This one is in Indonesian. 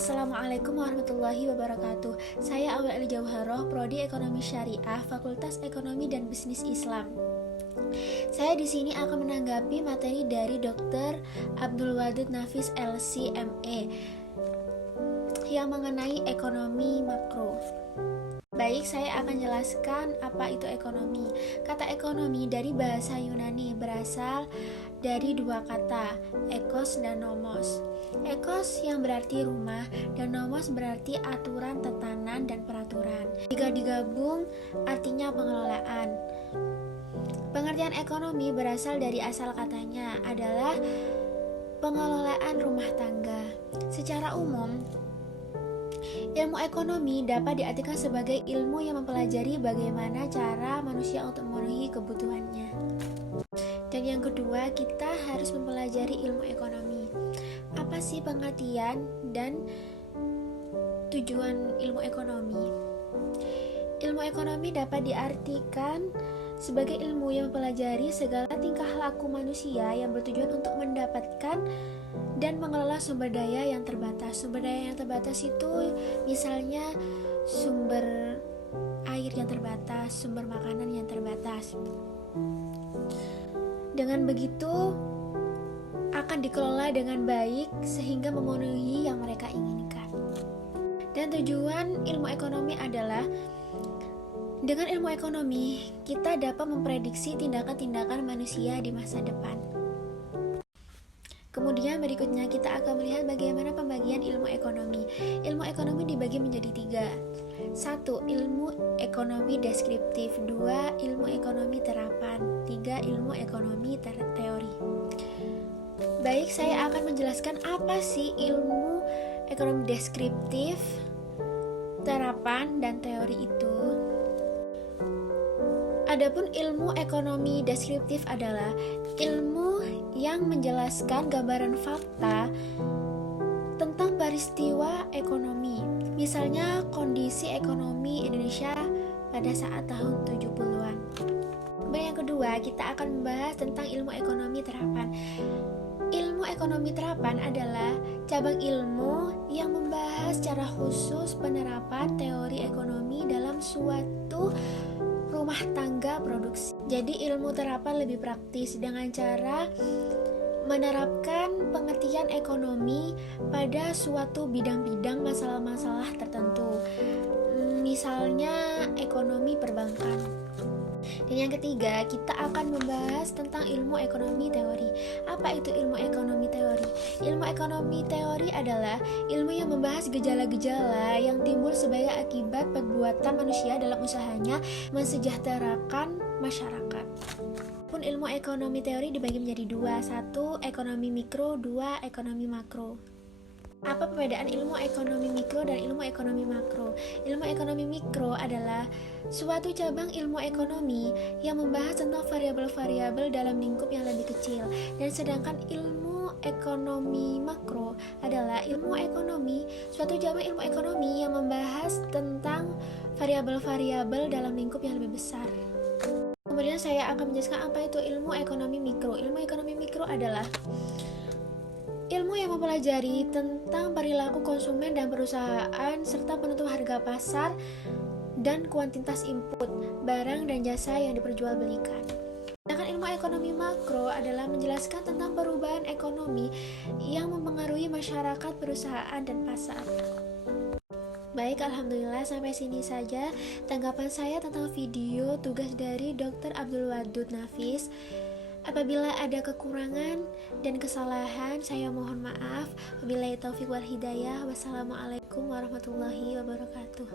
Assalamualaikum warahmatullahi wabarakatuh. Saya Aul Ali Jauharoh, Prodi Ekonomi Syariah, Fakultas Ekonomi dan Bisnis Islam. Saya di sini akan menanggapi materi dari Dr. Abdul Wadud Nafis LC.ME yang mengenai ekonomi makro. Baik, saya akan jelaskan apa itu ekonomi. Kata ekonomi dari bahasa Yunani berasal dari dua kata, ekos dan nomos. Ekos yang berarti rumah dan nomos berarti aturan, tatanan, dan peraturan. Jika digabung artinya pengelolaan. Pengertian ekonomi berasal dari asal katanya adalah pengelolaan rumah tangga. Secara umum, ilmu ekonomi dapat diartikan sebagai ilmu yang mempelajari bagaimana cara manusia untuk memenuhi kebutuhannya. Dan yang kedua, kita harus mempelajari ilmu ekonomi. Apa sih pengertian dan tujuan ilmu ekonomi? Ilmu ekonomi dapat diartikan sebagai ilmu yang mempelajari segala tingkah laku manusia yang bertujuan untuk mendapatkan dan mengelola sumber daya yang terbatas. Sumber daya yang terbatas itu misalnya sumber air yang terbatas, sumber makanan yang terbatas. Dengan begitu akan dikelola dengan baik sehingga memenuhi yang mereka inginkan. Dan tujuan ilmu ekonomi adalah dengan ilmu ekonomi kita dapat memprediksi tindakan-tindakan manusia di masa depan. Kemudian berikutnya kita akan melihat bagaimana pembagian ilmu ekonomi. Ilmu ekonomi dibagi menjadi 3. 1. Ilmu ekonomi deskriptif. 2. Ilmu ekonomi terapan. 3. Ilmu ekonomi teori. Baik, saya akan menjelaskan apa sih ilmu ekonomi deskriptif, terapan, dan teori itu. Adapun ilmu ekonomi deskriptif adalah ilmu yang menjelaskan gambaran fakta tentang peristiwa ekonomi. Misalnya kondisi ekonomi Indonesia pada saat tahun 70-an. Yang kedua, kita akan membahas tentang ilmu ekonomi terapan. Ilmu ekonomi terapan adalah cabang ilmu yang membahas secara khusus penerapan teori ekonomi dalam suatu rumah tangga produksi. Jadi ilmu terapan lebih praktis dengan cara menerapkan pengertian ekonomi pada suatu bidang-bidang masalah-masalah tertentu. Misalnya ekonomi perbankan. Dan yang ketiga, kita akan membahas tentang ilmu ekonomi teori. Apa itu ilmu ekonomi teori? Ilmu ekonomi teori adalah ilmu yang membahas gejala-gejala yang timbul sebagai akibat perbuatan manusia dalam usahanya mensejahterakan masyarakat. Pun ilmu ekonomi teori dibagi menjadi 2. 1. Ekonomi mikro. 2. Ekonomi makro. Apa perbedaan ilmu ekonomi mikro dan ilmu ekonomi makro? Ilmu ekonomi mikro adalah suatu cabang ilmu ekonomi yang membahas tentang variabel-variabel dalam lingkup yang lebih kecil. Dan sedangkan ilmu ekonomi makro adalah ilmu ekonomi, suatu cabang ilmu ekonomi yang membahas tentang variabel-variabel dalam lingkup yang lebih besar. Kemudian saya akan menjelaskan apa itu ilmu ekonomi mikro. Ilmu ekonomi mikro adalah ilmu yang mempelajari tentang perilaku konsumen dan perusahaan serta penentu harga pasar dan kuantitas input, barang dan jasa yang diperjualbelikan. Sedangkan ilmu ekonomi makro adalah menjelaskan tentang perubahan ekonomi yang mempengaruhi masyarakat, perusahaan, dan pasar. Baik, alhamdulillah sampai sini saja tanggapan saya tentang video tugas dari Dr. Abdul Wadud Nafis. Apabila ada kekurangan dan kesalahan, saya mohon maaf. Wabillahi taufiq wal hidayah. Wassalamualaikum warahmatullahi wabarakatuh.